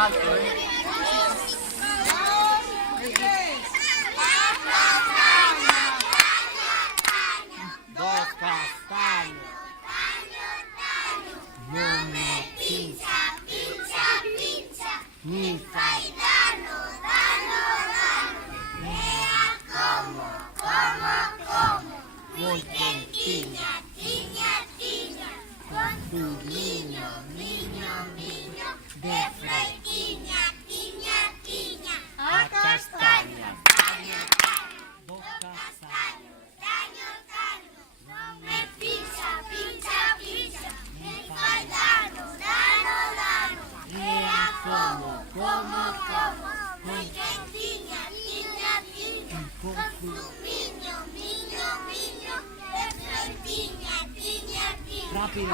Dos castaños. No me pincha, mi fai. Muy tiña, con tu niño, de fresquinha, tiña, a castaña, dos castaños, no me pincha, me fai dano, como, muy tiña, con tu niño, de fresquinha, tiña. Rápido.